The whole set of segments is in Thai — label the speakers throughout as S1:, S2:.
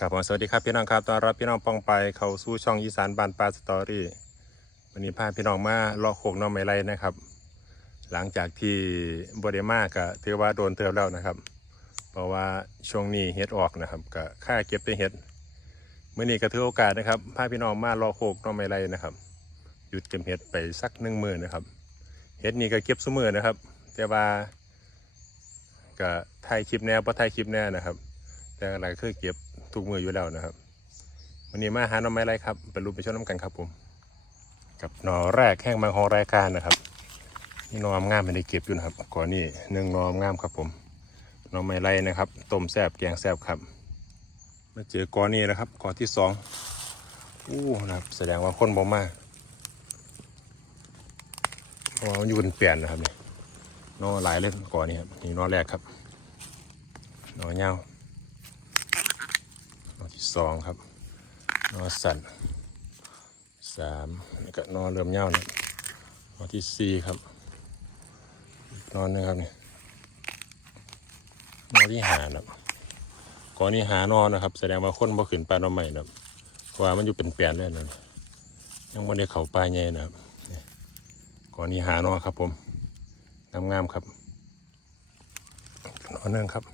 S1: ครับผมสวัสดีครับพี่น้องครับตอนรับพี่น้องป้องไปเขาสู่ช่องอีสานบานปลาสตอรี่วันนี้พาพี่น้องมาลาะโขกน้องไม้ไรนะครับ หลังจากที่บริมากก็ถือว่าโดนเติมแล้วนะครับ เพราะว่าช่วงนี้เฮ็ดออกนะครับก็ค่าเก็บได้เฮ็ดเมื่อนี้ก็ถือโอกาสนะครับพาพี่น้องมาลาะโขกน้องไม้ไรนะครับ หยุดเก็บเฮ็ดไปสักหนึ่งมือนะครับเฮ็ดนี่ก็เก็บซุมือนะครับ แต่ว่าก็ถ่ายคลิปแน่พอถ่ายคลิปแน่นะครับ แต่หลักๆคือเก็บ ทุกมืออยู่แล้วนะครับวันนี้มาหาหน่อไม้ไรครับไปรูปไปชมน้ำกันครับผมกับหน่อแรกแห้งมาของรายการนะครับนี่หนอมงามไม่ได้เก็บอยู่นะครับก่อนนี่หนึ่งหนอมงามครับผมหน่อไม้ไรนะครับต้มแซบแกงแซบครับมาเจอก้อนนี้นะครับก้อนที่สองอู้นะครับแสดงว่าคนบ่มากเพราะว่ามันอยู่เป็นเปลี่ยนนะครับนี่หนอหลายเลยก่อนนี้ครับนี่หนอแรกครับหนอเงา สองครับ นอสันสามแล้วก็นอนเริ่มเง่านะนอที่สี่ครับ นอนนึงครับนี่นอที่หานะก่อนนี้หานอนนะครับ แสดงว่าคนบ่ขึ้นปลาหนอใหม่นะครับเพราะว่ามันอยู่เป็นแปลนเลยนะยังไม่ได้เข่าปลาใหญ่นะครับก่อนนี้หานอนครับผมงามๆครับนอนนึงครับ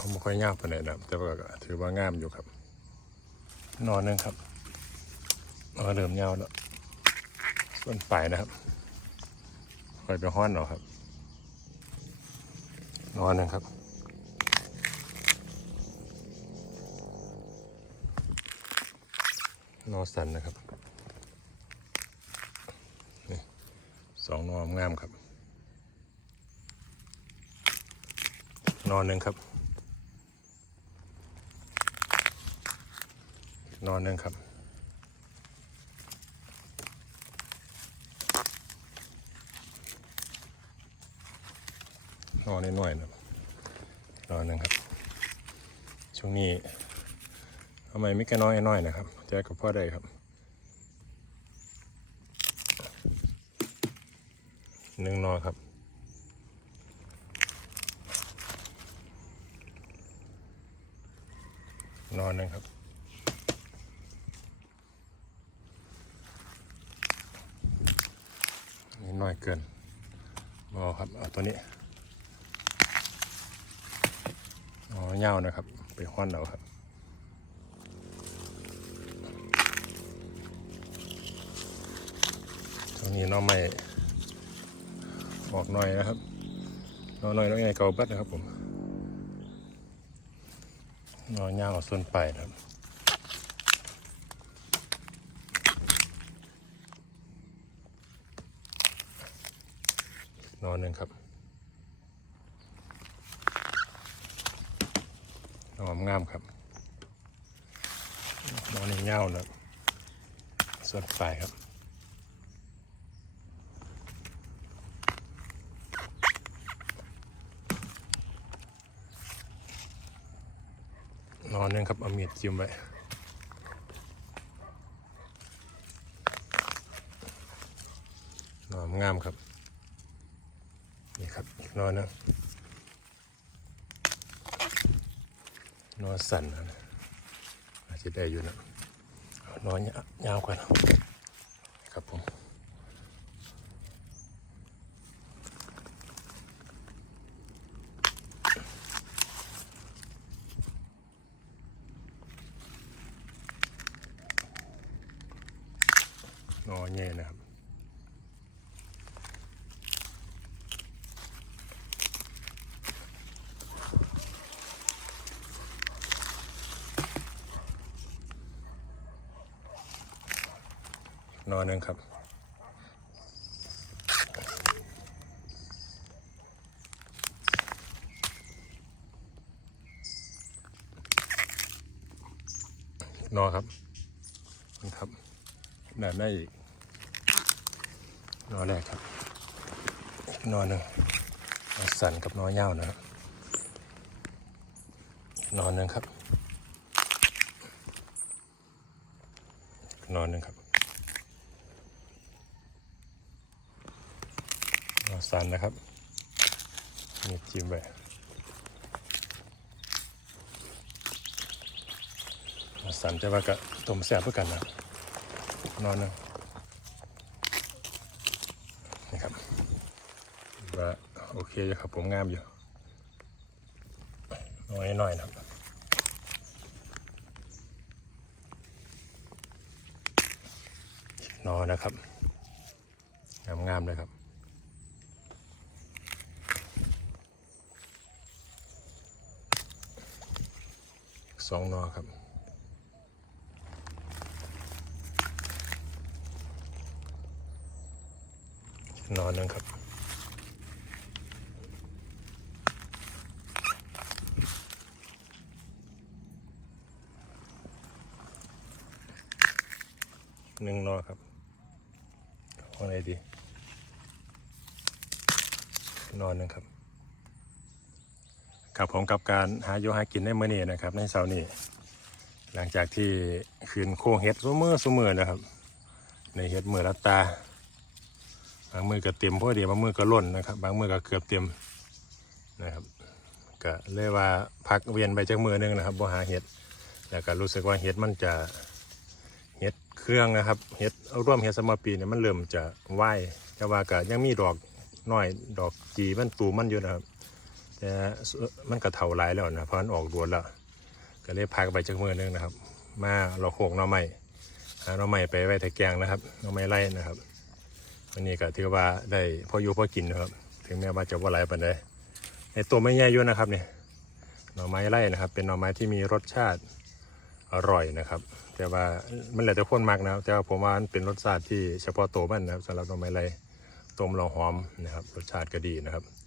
S1: ผมไม่ค่อยยากปานใดนะแต่ว่าก็ถือว่างามอยู่ครับ นอนหนึงครับนอนเริ่มยาวแล้วส่วนปลายนะครับคอยไปห้อนเอาครับ นอนหนึงครับนอนสันนะครับนี่สองนอนงามครับ นอนหนึ่งครับ นอนหนึ่งครับนอนนิดหน่อยนะนอนหนึ่งครับ ช่วงนี้ทำไมไม่แค่น้อยน้อยนะครับแจ้กับพ่อได้ครับหนึ่งนอนครับนอนหนึ่งครับ น้อยเกินบอครับเอาตัวนี้อ๋อเงานะครับ ไปห้อนเอาครับตัวนี้น้องใหม่ออกหน่อยนะครับน้องหน่อยน้องใหญ่เกาบัดนะครับผมน้อนย่างเอาส่วนไปนะครับ นอนหนึ่งครับนอนงามครับนอนในเง่านะส่วนปลายครับนอนหนึงครับเอามีดจิ้มไว้นอนงามครับ นี่ครับอีกนอนนึงนอนสั่นนะอาจจะได้อยู่นะเอานอนยาวกว่านะครับผมนอนเงี้ยนะครับ นอนหนึงครับนอนครับนี่ครับนอนได้อีกนอนแรกครับอีกนอนหนึ่งนอนสันกับนอนยาวนะครับนอนหนึ่งครับ นอนหนึ่งครับ สันนะครับนี่จิ้มไปสันจะว่ากะต้มแซ่บพื่กันนะนอนนะนี่ครับว่าโอเคอยู่ครับผมงามอยู่น้อยหน่อยนะนอนนะครับงามๆเลยครับ สองนอครับนอนหนึงครับ หนึ่งนอครับว่าไงดี นอนหนึ่งครับ กับผมกับการหาอยู่หากินในมื้อนี้นะครับในเสาร์นี้ หลังจากที่คืนโค้งเฮ็ดซุมือซุมือนะครับ ในเฮ็ดมือละตา บางมือก็เต็มพอดีบางมือก็ล้นนะครับ บางมือก็เกือบเต็มนะครับก็เลยว่าพักเวียนไปจากมือหนึงนะครับบ่หาเฮ็ดแล้วก็รู้สึกว่าเฮ็ดมันจะเฮ็ดเครื่องนะครับเฮ็ดร่วมเฮ็ดสมปีเนี่ยมันเริ่มจะไหวแต่ว่าก็ยังมีดอกน้อยดอกจีมันตูมันอยู่นะครับ แต่มันก็เทาหลายแล้วนะเพราะมันออกดวนแล้ว ก็เลยพักไปจากมือนึงนะครับ มาเราโขกน่อไม้หาน่อไม้ไปไว้แต่แกงนะครับน่อไม้ไล่นะครับวันนี้ก็ถือว่าได้พออยู่พอกินนะครับ ถึงแม้ว่าจะว่าหลายปานใดในตัวไม่ใหญ่ยู่นะครับเนี่ยหน่อไม้ไล่นะครับ เป็นหน่อไม้ที่มีรสชาติอร่อยนะครับ แต่ว่ามันแหล้วแต่คนมักนะแต่ว่าผมว่ามันเป็นรสชาติที่เฉพาะตัวมันนะครับสำหรับหน่อไม้ไล่ต้มเราหอมนะครับ รสชาติก็ดีนะครับ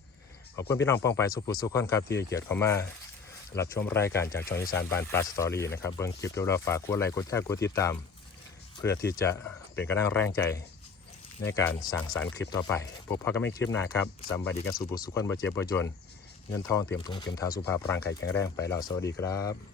S1: ขอบคุณพี่น้องป้องไปสุภูสุขคนครับที่เกียรติเข้ามารับชมรายการจากช่องอีสานบานปลาสตอรี่นะครับเบื้องคลิปเดี๋ยวเราฝากกดไลค์กดแชร์กดติดตาม เพื่อที่จะเป็นกระนั่งแรงใจในการสั่งสารคลิปต่อไปพบพบกันไม่คลิปหน้าครับสำหรับดีกันสุภูสุขคนบาเจ็บบาจนเงินทองเตรียมทงเตรียมทาสุภาพร่างกายแข็งแรงไปแล้วสวัสดีครับ